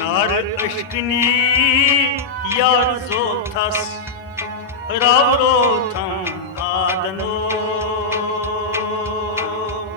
नार अश्कनी यार जोथस रावरो थम आदनो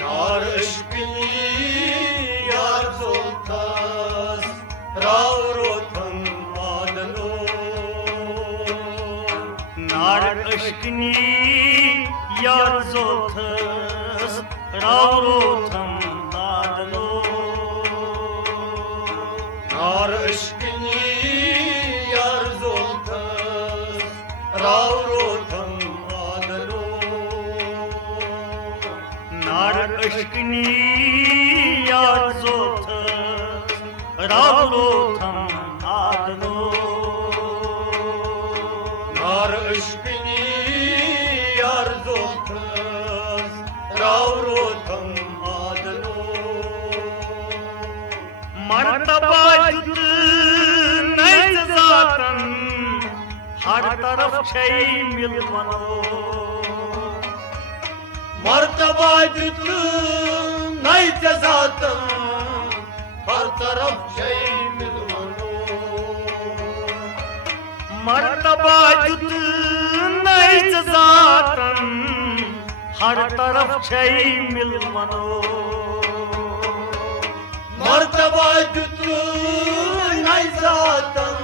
नार अश्कनी यार जोथस रावरो थम आदनो नार अश्कनी यार जोथस रावरो थम आदनो नार अश्कनी यार जोथस रावरो थम आदनो नार अश्कनी यार जोथस रावरो थम आदनो नार अश्कनी यार जोथस रावरो थम आदनो मर्तबा जुद नैज जातन हर तरफ छै मिलवनो मर्तबा जुद नैज जातन हर तरफ छै मिलवनो मर्तबा जुद नैज जातन हर तरफ छै मिलवनो मर्तबा जुद नैज जातन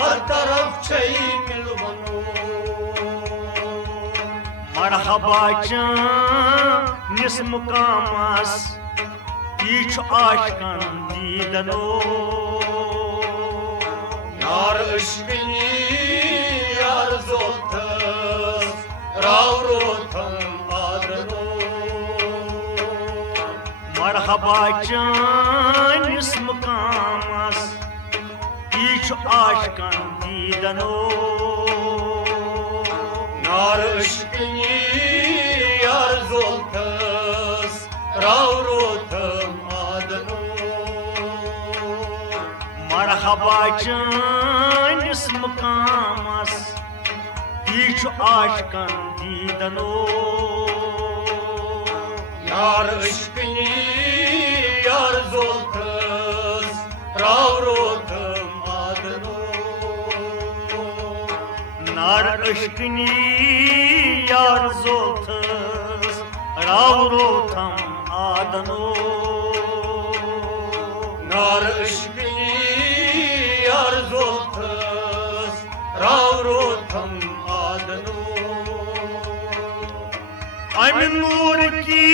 हर तरफ छै मिलवनो मरहबा निस मुकामस यीछ आशकन दीदनो नार अश्कनी यार जोथस रावरो थम आदनो मरहबा निस मुकामस यीछ आशकन दीदनो नार अश्कनी यार जोथस रावरो थम आदनो मरहबा निस मुकामस यीछ आशकन दीदनो नार अश्कनी यार जोथस रावरो थम आदनो नार अश्कनी यार जोथस रावरो थम आदनो नार अश्कनी यार जोथस रावरो थम आदनो अमि नूर की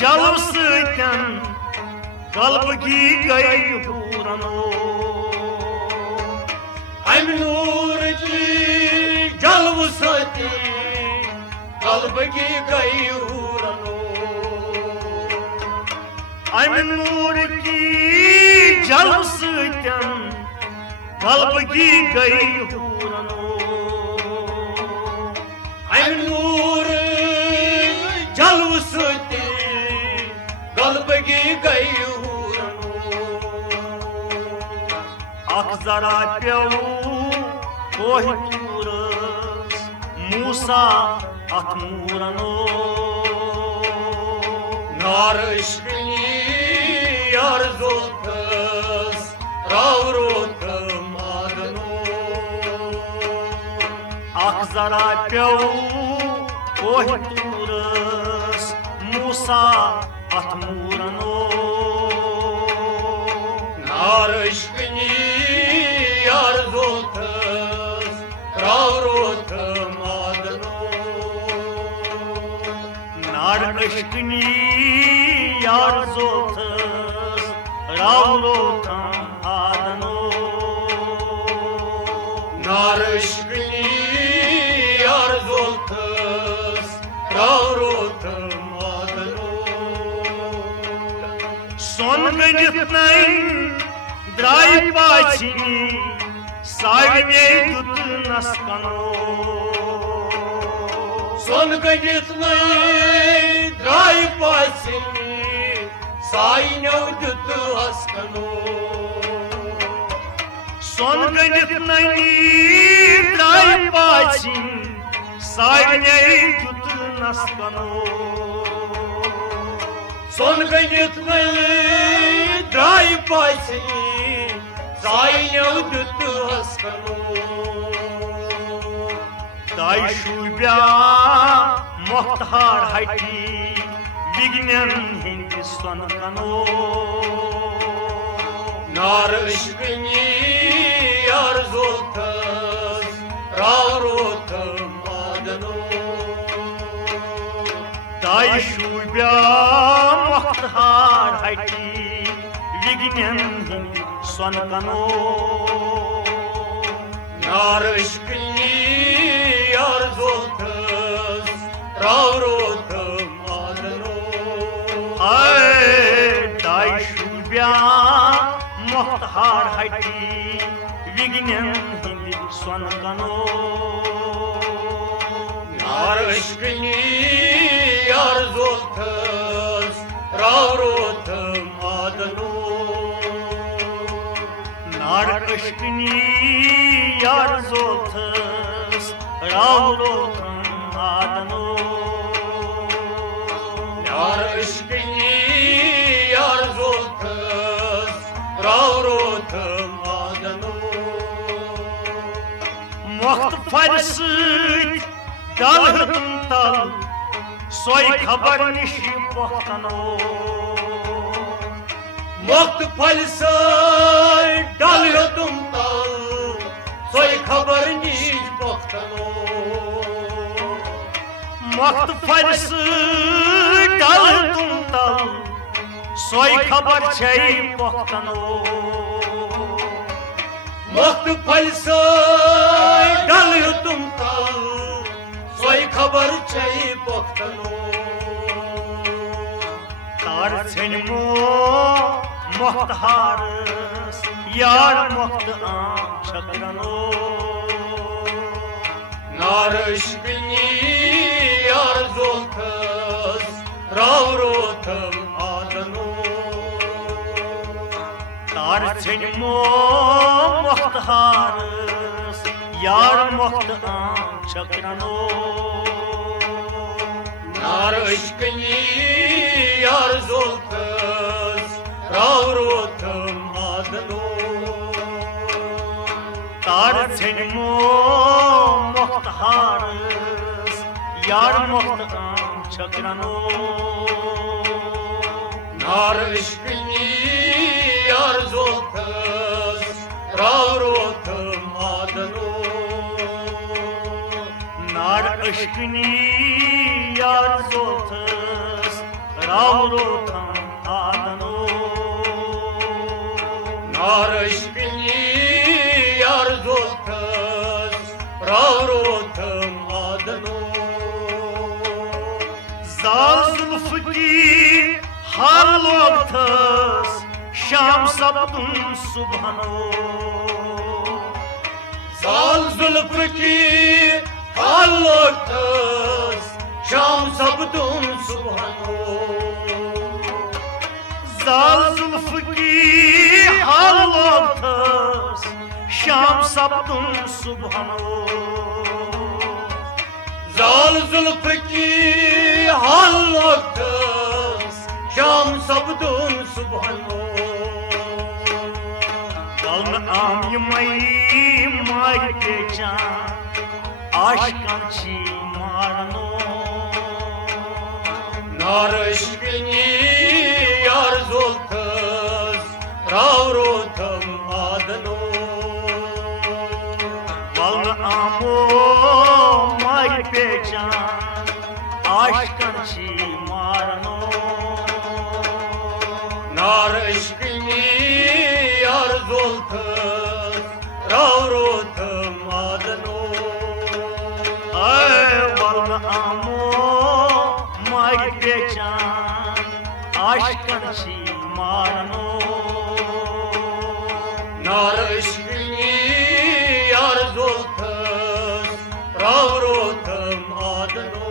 जलव सतन कल्ब की गई हूरनो अमि नूर की जलव सती कल्ब की गई हूरनो अमि नूर की जलव सतन कल्ब की गई हूरनो अमि नूर जलव सती कल्ब की गई हूरनो अख जरा प्यौ कोहि तूरस मूसा अथ मूरनो नार अश्कनी यार जोथस रावरो थम आदनो अख जरा प्यौ कोहि तूरस मूसा अथ मूरनो नार अश्कनी यार जोथस रावरो थम आदनो नार अश्कनी यार जोथस रावरो थम आदनो नार अश्कनी यार जोथस रावरो थम आदनो सोन गणित नहीं द्राई पाछी सागने जुत नस्कनो सोन गणित नहीं द्राई पासी साइन्यो जुत हस्कनो सोन गणित नहीं द्राई पाछी सागने जुत नस्कनो Son gayet द्राय पासी साइन्यौ दुत हस्कनो दाय शुब्या मोख्तार हटी विज्ञान हिंदी सन कनो नार इश्कनी अर्जोतस रावरोत मादनो दाय शुब्या मोख्तार हटी विज्ञान हिंदी सन कनो नार इश्कनी अर्जोतस रावरोत मादनो दाय शुब्या मोख्तार हटी विज्ञान हिंदी सन कनो नार इश्कनी अर्जोतस रावरोत मादनो नार इश्कनी अर्जोतस रावरोत मादनो नार इश्कनी अर्जोतस रावरोत मादनो मुख्तफर दल तल सोई खबर निशी पख्तनो मुख्तफल डल तुम तल सोई खबर निश पख्तनो मुख्तफर दल तुम तल सोई खबर छई पख्तनो मुख्तफल डल तुम तल सोई खबर छई पख्तनो तार छनमो मुख्तारस यार मुख्त आम छकरनो नार इश्कनी अर्जोतस रावरोत मादनो तार छनमो मुख्तारस यार मुख्त आम छकरनो नार इश्कनी अर्जोतस रावरोत मादनो तार छनमो मुख्तारस यार मुख्त आम छकरनो नार इश्कनी अर्जोतस रावरोत मादनो नार इश्कनी अर्जोतस रावरोत मादनो नार इश्कनी अर्जोतस रावरोत मादनो जाल जुल्फ की हालोथस शाम सब्तुम सुबहनो साल जुल्फ की हालोथस शाम सब तुम सुबहनो जाल जुल्फ की हालोथस शाम सब्तुम सुबहनो जाल जुल्फ की हालोथस शाम सब तुम सुबहनो कल आम मई माय के चान आशिकान छी मारनो नार इश्कनी अर्जोतस रावरोत मादनो कल आमो माय के चान आशिकान छी मारनो नार इश्कनी अर्जोतस रावरोत मादनो वल आमो माय के चान आशिकान छी मारनो नार इश्कनी अर्जोतस रावरोत मादनो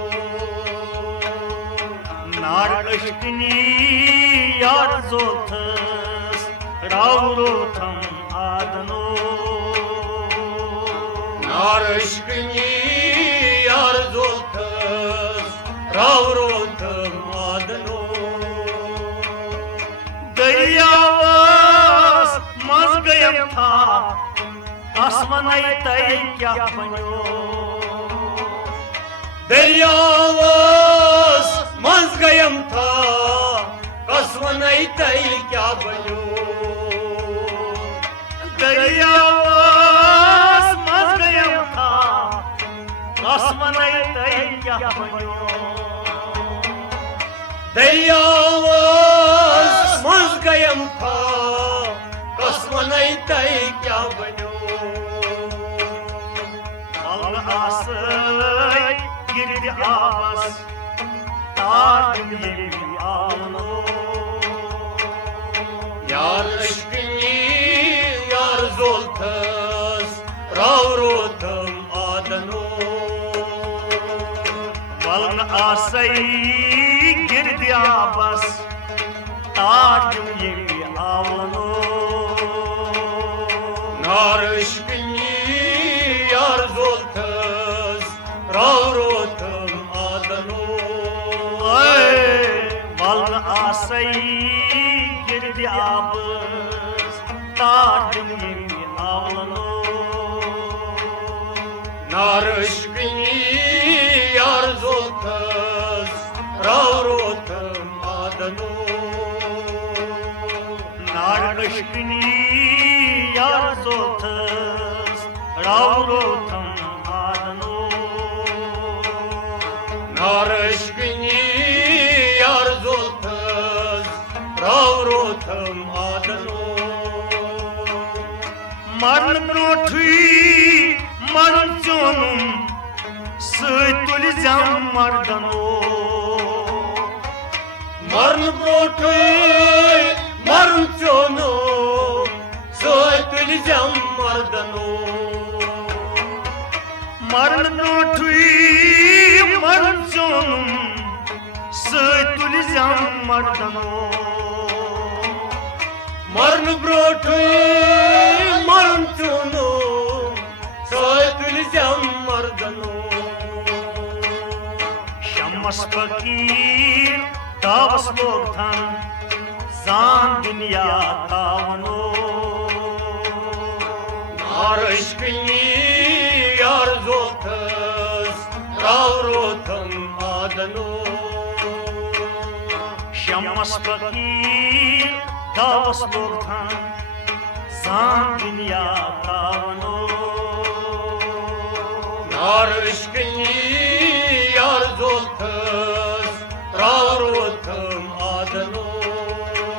नार इश्कनी अर्जोतस रावरोत मादनो नार इश्कनी अर्जोतस रावरोत मादनो दरियावा आसमानै तै क्या बन्यो दरियावस मंज गयम था कसवनै तै क्या बन्यो दरियावस मंज गयम था आसमानै तै क्या बन्यो दरियावस मंज गयम था कसवनै तै क्या बन्यो मल आसै girdi ağız Tardım yeri ağlo Yar aşkını yar zoltas Ravrotam adano Balın asay girdi ağız Tardım yeri ağlo Nar aşkını yar zoltas Ravrotam adano Balın asay girdi ağız Tardım yeri ağlo Nar aşkını yar zoltas Ravrotam adano Nar aşkını yar zoltas Ravrotam adano Nar aşkını yar zoltas Ravrotam adano Marn brothui marn chonum Sötül jam mardano Marn brothui marn chono Sötül jam mardano Marn brothui marn chonum Sötül jam mardano Marn brothui marn chono Sötül jam mardano Şammas fakir tavas logthan Zan dünya tavano Nar aşkını yar zoltas Ravrotam adano Şammas fakir tavas logthan Zan dünya tavano Nar aşkını yar zoltas Ravrotam adano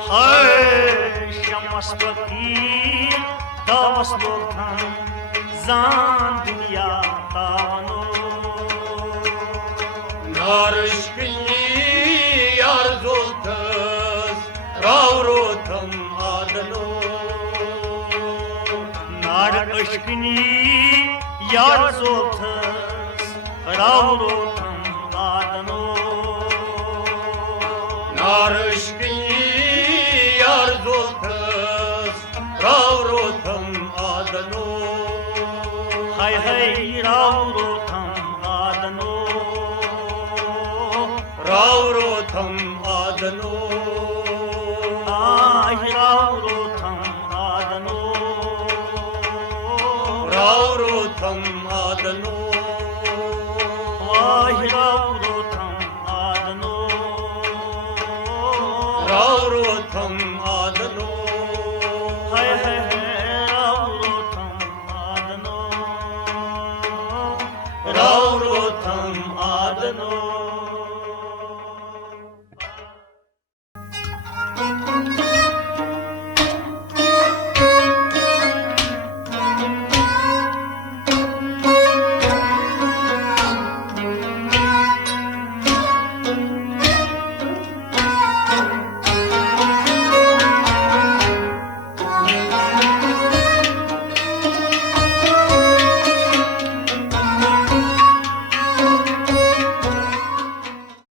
Hay şammas fakir tavas logthan Zan dünya tavano Nar aşkını yar zoltas Ravrotam adano Nar aşkını yar zoltas Ravrotam adano Nar aşkını yar zoltas Ravrotam adano Hay hay Ravrotam adano Ravrotam adano Ay Ravrotam adano Ravrotam adano Ay Ravrotam adano Ravrotam adano Hay hay